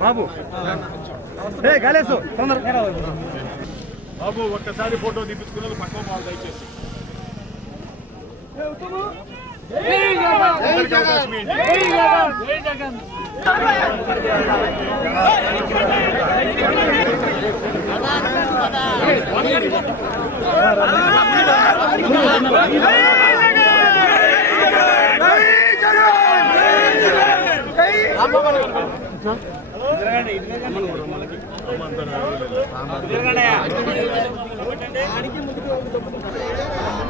బాబు. ఏ గాలేసు తొందర బాబు. ఒక్కసారి ఫోటో తీపించుకున్నది పక్కన వాళ్ళు దయచేసి. అందరికీ అవకాశం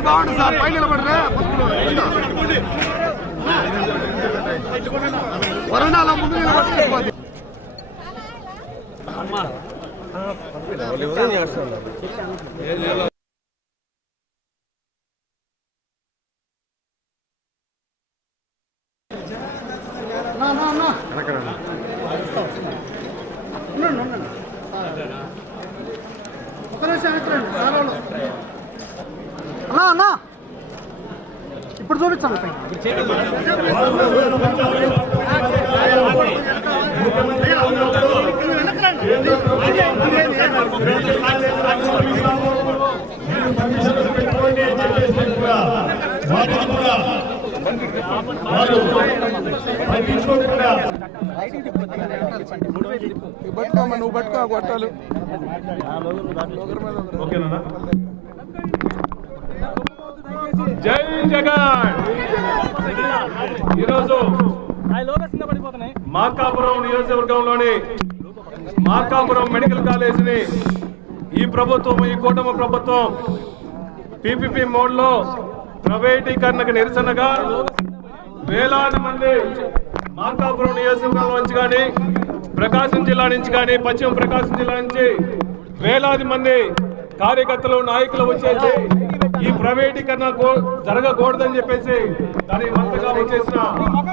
పైన నిలబడరా వరండాలో ముందు నిలబడి ఒక నిమిషం ఎక్కడండి సార్ వాళ్ళు అన్నా అన్నా. ఇప్పుడు చూపించండి పైన పట్టుకోమ్మా నువ్వు పట్టుకో కొట్టాలు ఓకేనా? జై జగన్. ఈరోజు మార్కాపురం నియోజకవర్గంలోని మార్కాపురం మెడికల్ కాలేజీని ఈ ప్రభుత్వం ఈ కూటమి ప్రభుత్వం పీపీపీ మోడ్లో ప్రైవేటీకరణకు నిరసనగా వేలాది మంది మార్కాపురం నియోజకవర్గం నుంచి కానీ ప్రకాశం జిల్లా నుంచి కానీ పశ్చిమ ప్రకాశం జిల్లా నుంచి వేలాది మంది కార్యకర్తలు నాయకులు వచ్చేసి ఈ ప్రైవేటీకరణ కో- జరగకూడదని చెప్పేసి దాని మంతగా వచ్చేసిన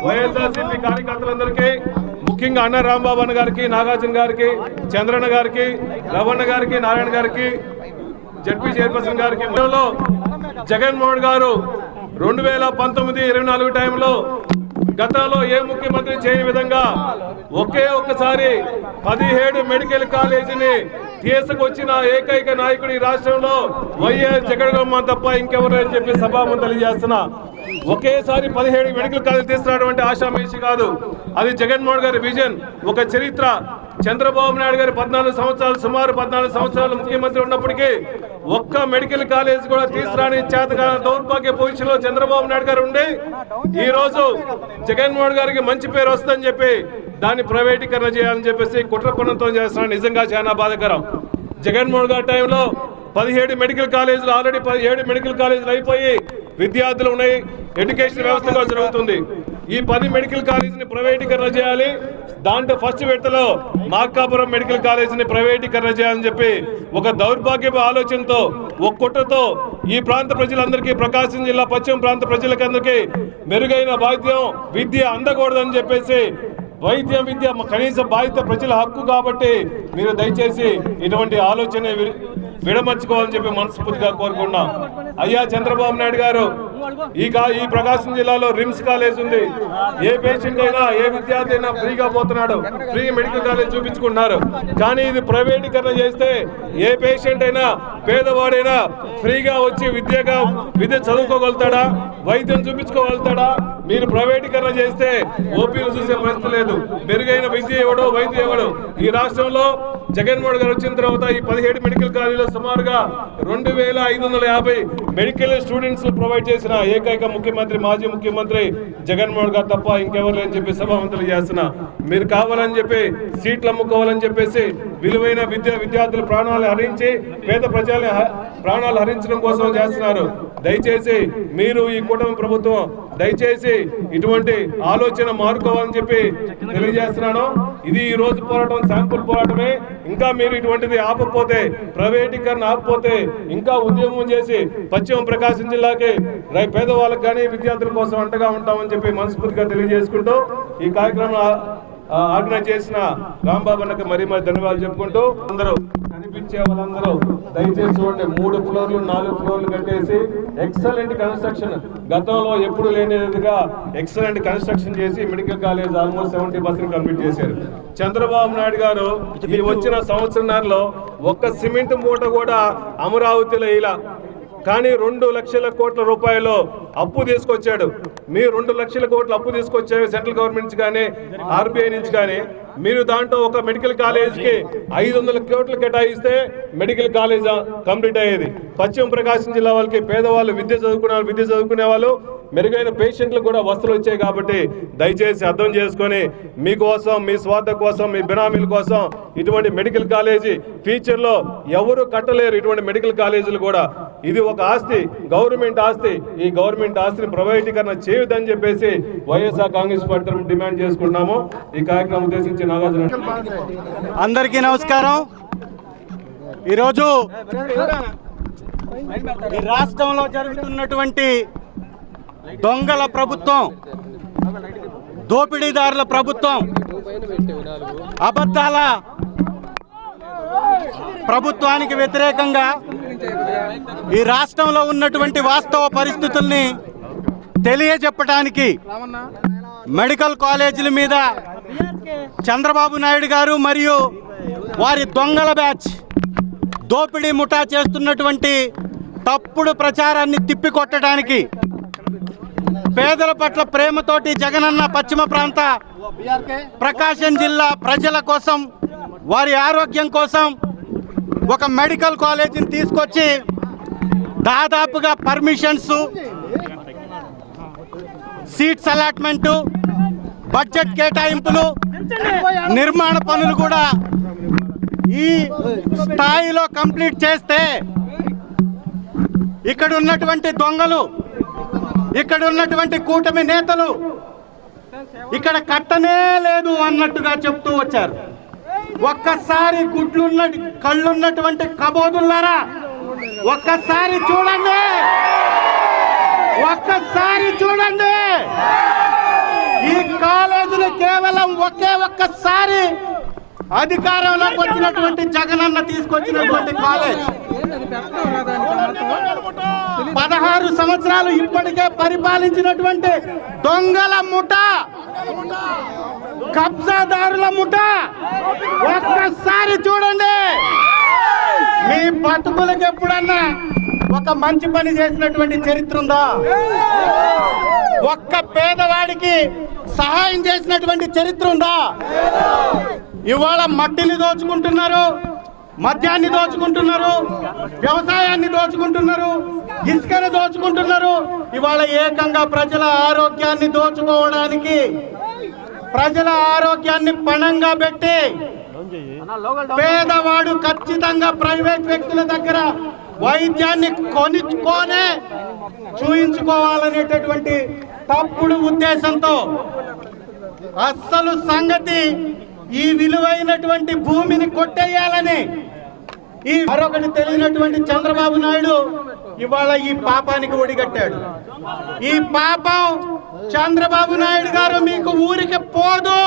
వైఎస్ఆర్సీపీ కార్యకర్తలందరికీ ముఖ్యంగా అన్న రాంబాబు అన్న గారికి నాగార్జున గారికి చంద్రన్న గారికి రవణ గారికి నారాయణ గారికి జడ్పీ చైర్పర్సన్ గారికి జగన్మోహన్ గారు రెండు వేల పంతొమ్మిది ఇరవై నాలుగు టైంలో గతంలో ఏ ముఖ్యమంత్రి చేయని విధంగా ఒకే ఒక్కసారి పదిహేడు మెడికల్ కాలేజీని తీసుకొచ్చిన ఏకైక నాయకుడు ఈ రాష్ట్రంలో వైఎస్ జగన్మోహన్ తప్ప ఇంకెవరు అని చెప్పి సభాముఖం తెలియజేస్తున్నా. ఒకేసారి పదిహేడు మెడికల్ కాలేజ్ తీసుకురావడం అంటే ఆశామేషి కాదు. అది జగన్మోహన్ గారి విజన్ ఒక చరిత్ర. చంద్రబాబు నాయుడు గారు పద్నాలుగు సంవత్సరాలు సుమారు పద్నాలుగు సంవత్సరాలు ముఖ్యమంత్రి ఉన్నప్పటికీ ఒక్క మెడికల్ కాలేజ్ కూడా తీసుకురాని చేతగా దౌర్భాగ్య పొజిషన్లో చంద్రబాబు నాయుడు గారు ఉండి ఈ రోజు జగన్మోహన్ గారికి మంచి పేరు వస్తుందని చెప్పి దాన్ని ప్రైవేటీకరణ చేయాలని చెప్పేసి కుట్ర పన్నంతో చేస్తున్నారు. నిజంగా చాలా బాధాకరం. జగన్మోహన్ గారి టైంలో పదిహేడు మెడికల్ కాలేజీలు ఆల్రెడీ పదిహేడు మెడికల్ కాలేజీలు అయిపోయి విద్యార్థులు ఉన్నాయి. ఎడ్యుకేషన్ వ్యవస్థ కూడా జరుగుతుంది. ఈ పది మెడికల్ కాలేజీని ప్రైవేటీకరణ చేయాలి. దాంట్లో ఫస్ట్ విడతలో మార్కాపురం మెడికల్ కాలేజీని ప్రైవేటీకరణ చేయాలని చెప్పి ఒక దౌర్భాగ్యపు ఆలోచనతో ఒక కుట్రతో ఈ ప్రాంత ప్రజలందరికీ ప్రకాశం జిల్లా పశ్చిమ ప్రాంత ప్రజలకందరికీ మెరుగైన వైద్యం విద్య అందకూడదని చెప్పేసి వైద్య విద్య కనీస బాధ్యత ప్రజల హక్కు కాబట్టి మీరు దయచేసి ఇటువంటి ఆలోచన విడమర్చుకోవాలని చెప్పి మనస్ఫూర్తిగా కోరుకున్నాం అయ్యా చంద్రబాబు నాయుడు గారు ఇక ఈ ప్రకాశం జిల్లాలో రిమ్స్ కాలేజ్ ఉంది. ఏ పేషెంట్ అయినా ఏ విద్యార్థి అయినా ఫ్రీగా పోతున్నాడు. ఫ్రీ మెడికల్ కాలేజ్ చూపించుకుంటున్నారు. కానీ ఇది ప్రైవేటీకరణ చేస్తే ఏ పేషెంట్ అయినా పేదవాడైనా ఫ్రీగా వచ్చి విద్యగా విద్య చదువుకోగలుగుతాడా? వైద్యం చూపించుకోగలుగుతాడా? మీరు ప్రైవేటీకరణ చేస్తే ఓపీలు చూసే పరిస్థితి లేదు. మెరుగైన విద్య ఇవ్వడం వైద్యం ఇవ్వడం ఈ రాష్ట్రంలో జగన్మోహన్ గారు వచ్చిన తర్వాత ఈ పదిహేడు మెడికల్ కాలేజీలో సుమారుగా రెండు వేల ఐదు వందల యాభై మెడికల్ స్టూడెంట్స్ ప్రొవైడ్ చేసిన ఏకైక ముఖ్యమంత్రి మాజీ ముఖ్యమంత్రి జగన్మోహన్ గారు తప్ప ఇంకెవరు లేని చెప్పి సభావంతులు చేసిన మీరు కావాలని చెప్పి సీట్లు అమ్ముకోవాలని చెప్పేసి విలువైన విద్యా విద్యార్థుల ప్రాణాలు హరించి పేద ప్రజల్ని ప్రాణాలు హరించడం కోసం చేస్తున్నారు. దయచేసి మీరు ఈ కూటమి ప్రభుత్వం దయచేసి ఇటువంటి ఆలోచన మారుకోవాలని చెప్పి తెలియజేస్తున్నాను. ఇది ఈ రోజు పోరాటం శాంపుల్ పోరాటమే. ఇంకా మీరు ఇటువంటిది ఆపకపోతే ప్రైవేటీకరణ ఆపకపోతే ఇంకా ఉద్యమం చేసి పశ్చిమ ప్రకాశం జిల్లాకి రై పేదవాళ్ళకి కానీ విద్యార్థుల కోసం అంటగా ఉంటామని చెప్పి మనస్ఫూర్తిగా తెలియజేసుకుంటూ ఈ కార్యక్రమం ఆర్గనైజ్ చేసిన రాంబాబు అన్నకు మరీ మరి ధన్యవాదాలు చెప్పుకుంటూ అందరూ కనిపించే వాళ్ళందరూ దయచేసి చూడండి మూడు ఫ్లోర్లు నాలుగు ఫ్లోర్లు కట్టేసి ఎక్సలెంట్ కన్స్ట్రక్షన్. గతంలో ఎప్పుడు లేనిదిగా ఎక్సలెంట్ కన్స్ట్రక్షన్ చేసి medical college almost seventy percent complete చేశారు. చంద్రబాబు నాయుడు గారు ఈ వచ్చిన సంవత్సరంలో ఒక్క సిమెంట్ మూట కూడా అమరావతిలో ఇలా కానీ రెండు లక్షల కోట్ల రూపాయలు అప్పు తీసుకొచ్చాడు. మీరు రెండు లక్షల కోట్ల అప్పు తీసుకొచ్చారు సెంట్రల్ గవర్నమెంట్ నుంచి కానీ ఆర్బీఐ నుంచి కానీ మీరు దాంట్లో ఒక మెడికల్ కాలేజ్కి ఐదు వందల కోట్లు కేటాయిస్తే మెడికల్ కాలేజ్ కంప్లీట్ అయ్యేది. పశ్చిమ ప్రకాశం జిల్లా వాళ్ళకి పేదవాళ్ళు విద్య చదువుకునే విద్య చదువుకునే వాళ్ళు మెరుగైన పేషెంట్లు కూడా వస్తువులు వచ్చాయి కాబట్టి దయచేసి అర్థం చేసుకొని మీకోసం మీ స్వార్థ కోసం మీ బినామీల కోసం ఇటువంటి మెడికల్ కాలేజీ ఫ్యూచర్లో ఎవరు కట్టలేరు ఇటువంటి మెడికల్ కాలేజీలు కూడా. ఇది ఒక ఆస్తి గవర్నమెంట్ ఆస్తి. ఈ గవర్నమెంట్ ఆస్తిని ప్రైవేటీకరణ చేయొద్దని చెప్పేసి వైఎస్ఆర్ కాంగ్రెస్ పార్టీ డిమాండ్ చేసుకుంటున్నాము. ఈ కార్యక్రమం ఉద్దేశించి అందరికీ నమస్కారం. ఈరోజు ఈ రాష్ట్రంలో జరుగుతున్నటువంటి దొంగల ప్రభుత్వం దోపిడీదారుల ప్రభుత్వం అబద్ధాల ప్రభుత్వానికి వ్యతిరేకంగా ఈ రాష్ట్రంలో ఉన్నటువంటి వాస్తవ పరిస్థితుల్ని తెలియజెప్పడానికి మెడికల్ కాలేజీల మీద చంద్రబాబు నాయుడు గారు మరియు వారి దొంగల బ్యాచ్ దోపిడీ ముఠా చేస్తున్నటువంటి తప్పుడు ప్రచారాన్ని తిప్పికొట్టడానికి పేదల పట్ల ప్రేమతోటి జగనన్న పశ్చిమ ప్రాంత ప్రకాశం జిల్లా ప్రజల కోసం వారి ఆరోగ్యం కోసం ఒక మెడికల్ కాలేజీని తీసుకొచ్చి దాదాపుగా పర్మిషన్స్ సీట్స్ అలాట్మెంటు బడ్జెట్ కేటాయింపులు నిర్మాణ పనులు కూడా ఈ స్థాయిలో కంప్లీట్ చేస్తే ఇక్కడ ఉన్నటువంటి దొంగలు ఇక్కడ ఉన్నటువంటి కూటమి నేతలు ఇక్కడ కట్టనే లేదు అన్నట్టుగా చెప్తూ వచ్చారు. ఒక్కసారి గుడ్లున్న కళ్ళున్నటువంటి కబోదులారా ఒక్కసారి చూడండి ఒక్కసారి చూడండి. ఈ కాలేజీలు కేవలం ఒకే ఒక్కసారి అధికారంలోకి వచ్చినటువంటి జగనన్న తీసుకొచ్చినటువంటి కాలేజ్. పదహారు సంవత్సరాలు ఇప్పటికే పరిపాలించినటువంటి దొంగల ముఠ కబ్జాదారుల ముఠ. ఒక్కసారి చూడండి. మీ బతుకులకు ఎప్పుడన్నా ఒక మంచి పని చేసినటువంటి చరిత్ర ఉందా? ఒక్క పేదవాడికి సహాయం చేసినటువంటి చరిత్ర ఉందా? ఇవాళ మట్టిని దోచుకుంటున్నారు మద్యాన్ని దోచుకుంటున్నారు వ్యవసాయాన్ని దోచుకుంటున్నారు ఇసుకను దోచుకుంటున్నారు. ఇవాళ ఏకంగా ప్రజల ఆరోగ్యాన్ని దోచుకోవడానికి ప్రజల ఆరోగ్యాన్ని పణంగా పెట్టి పేదవాడు ఖచ్చితంగా ప్రైవేట్ వ్యక్తుల దగ్గర వైద్యాన్ని కొనుక్కొనే చూయించుకోవాలనేటటువంటి తప్పుడు ఉద్దేశంతో అస్సలు సంగతి ఈ విలువైనటువంటి భూమిని కొట్టేయాలని ఈ మరొకటి తెలియనటువంటి చంద్రబాబు నాయుడు ఇవాళ ఈ పాపానికి ఒడిగట్టాడు. ఈ పాపం చంద్రబాబు నాయుడు గారు మీకు ఊరికి పోదు.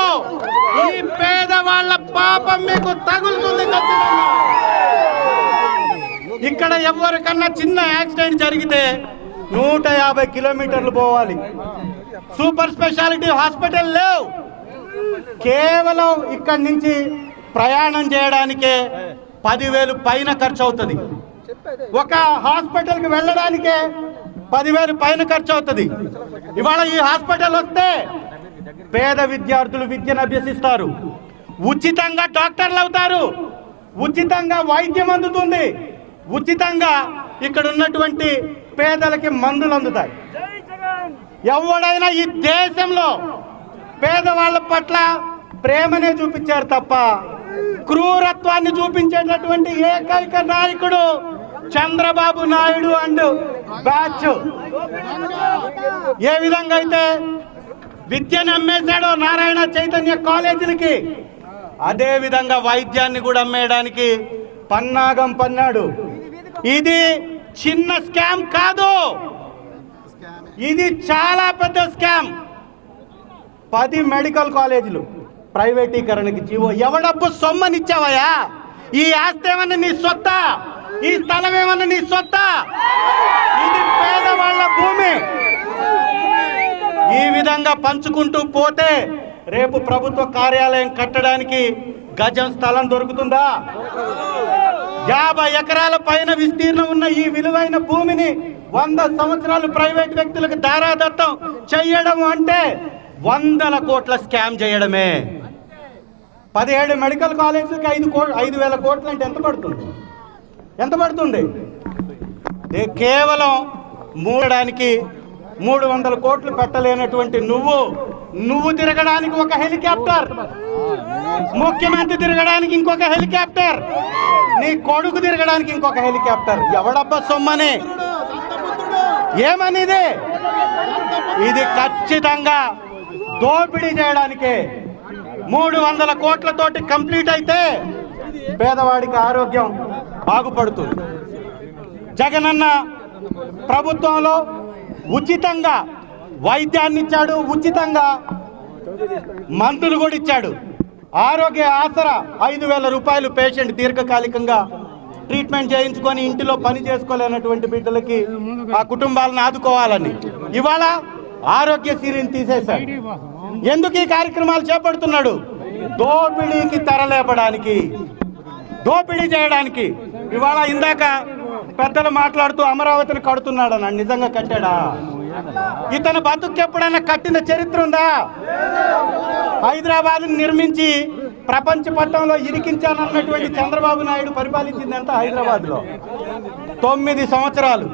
ఈ పేదవాళ్ళ పాపం మీకు తగులుతుంది ఖచ్చితంగా. ఇక్కడ ఎవరికన్నా చిన్న యాక్సిడెంట్ జరిగితే నూట యాభై కిలోమీటర్లు పోవాలి. సూపర్ స్పెషాలిటీ హాస్పిటల్ లేవు. కేవలం ఇక్కడి నుంచి ప్రయాణం చేయడానికే పదివేలు పైన ఖర్చు అవుతుంది ఒక హాస్పిటల్కి వెళ్ళడానికే పదివేలు పైన ఖర్చు అవుతుంది ఇవాళ ఈ హాస్పిటల్ వస్తే పేద విద్యార్థులు విద్యను అభ్యసిస్తారు. ఉచితంగా డాక్టర్లు అవుతారు. ఉచితంగా వైద్యం అందుతుంది. ఉచితంగా ఇక్కడ ఉన్నటువంటి పేదలకి మందులు అందుతాయి. ఎవడైనా ఈ దేశంలో పేదవాళ్ళ పట్ల ప్రేమనే చూపించారు తప్ప క్రూరత్వాన్ని చూపించేటటువంటి ఏకైక నాయకుడు చంద్రబాబు నాయుడు అండ్ బ్యాచ్. ఏ విధంగా అయితే విద్యను అమ్మేశాడో నారాయణ చైతన్య కాలేజీలకి అదే విధంగా వైద్యాన్ని కూడా అమ్మేయడానికి పన్నాగం పన్నాడు. ఇది చిన్న స్కామ్ కాదు. ఇది చాలా పెద్ద స్కామ్. పది మెడికల్ కాలేజీలు ప్రైవేటీకరణకి జీవో. ఎవడప్పు సొమ్మనిచ్చావయ్యా? ఈ ఆస్తి ఏమన్నా నీ సొత్త? ఈ స్థలం ఏమన్నా నీ సొత్త? ఇది పేదవాళ్ళ భూమి. ఈ విధంగా పంచుకుంటూ పోతే రేపు ప్రభుత్వ కార్యాలయం కట్టడానికి గజం స్థలం దొరుకుతుందా? యాభై ఎకరాల పైన విస్తీర్ణం ఉన్న ఈ విలువైన భూమిని వంద సంవత్సరాలు ప్రైవేట్ వ్యక్తులకు దారాదత్తం చెయ్యడం అంటే వందల కోట్ల స్కామ్ చేయడమే. పదిహేడు మెడికల్ కాలేజీకి ఐదు కో ఐదు వేల కోట్లు అంటే ఎంత పడుతుంది? ఎంత పడుతుంది? కేవలం మూడడానికి మూడు వందల కోట్లు పెట్టలేనటువంటి నువ్వు నువ్వు తిరగడానికి ఒక హెలికాప్టర్. ముఖ్యమంత్రి తిరగడానికి ఇంకొక హెలికాప్టర్. నీ కొడుకు తిరగడానికి ఇంకొక హెలికాప్టర్. ఎవడబ్బా సొమ్మని? ఏమనిది? ఇది ఇది ఖచ్చితంగా దోపిడీ చేయడానికే మూడు వందల కోట్లతోటి కంప్లీట్ అయితే పేదవాడికి ఆరోగ్యం బాగుపడుతుంది. జగనన్న ప్రభుత్వంలో ఉచితంగా వైద్యాన్ని ఇచ్చాడు ఉచితంగా మందులు కూడా ఇచ్చాడు. ఆరోగ్య ఆసరా ఐదు వేల రూపాయలు పేషెంట్ దీర్ఘకాలికంగా ట్రీట్మెంట్ చేయించుకొని ఇంటిలో పని చేసుకోలేనటువంటి బిడ్డలకి ఆ కుటుంబాలను ఆదుకోవాలని. ఇవాళ ఆరోగ్య సిరిని తీసేశారు. ఎందుకు ఈ కార్యక్రమాలు చేపడుతున్నాడు? దోపిడీకి తెరలేపడానికి దోపిడీ చేయడానికి. ఇవాళ ఇందాక పెద్దలు మాట్లాడుతూ అమరావతిని కడుతున్నాడన్న నిజంగా కట్టాడా? ఇతను బతుకు ఎప్పుడైనా కట్టిన చరిత్ర ఉందా? హైదరాబాద్ నిర్మించి ప్రపంచ పట్టంలో ఇరికించానన్నటువంటి చంద్రబాబు నాయుడు పరిపాలించిందంతా హైదరాబాద్లో. తొమ్మిది సంవత్సరాలు.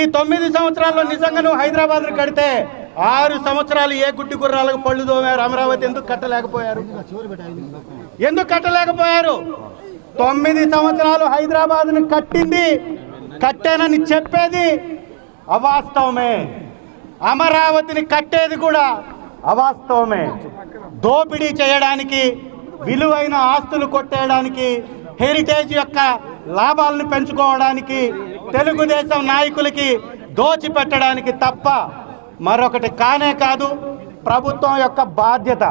ఈ తొమ్మిది సంవత్సరాల్లో నిజంగా నువ్వు హైదరాబాద్ను కడితే ఆరు సంవత్సరాలు ఏ గుడ్డి గుర్రాలకు పళ్ళు తోమారు అమరావతి ఎందుకు కట్టలేకపోయారు? ఎందుకు కట్టలేకపోయారు? తొమ్మిది సంవత్సరాలు హైదరాబాద్ను కట్టింది కట్టానని చెప్పేది అవాస్తవమే. అమరావతిని కట్టేది కూడా అవాస్తవమే. దోపిడీ చేయడానికి విలువైన ఆస్తులు కొట్టేయడానికి హెరిటేజ్ యొక్క లాభాలను పెంచుకోవడానికి తెలుగుదేశం నాయకులకి దోచిపెట్టడానికి తప్ప మరొకటి కానే కాదు ప్రభుత్వం యొక్క బాధ్యత.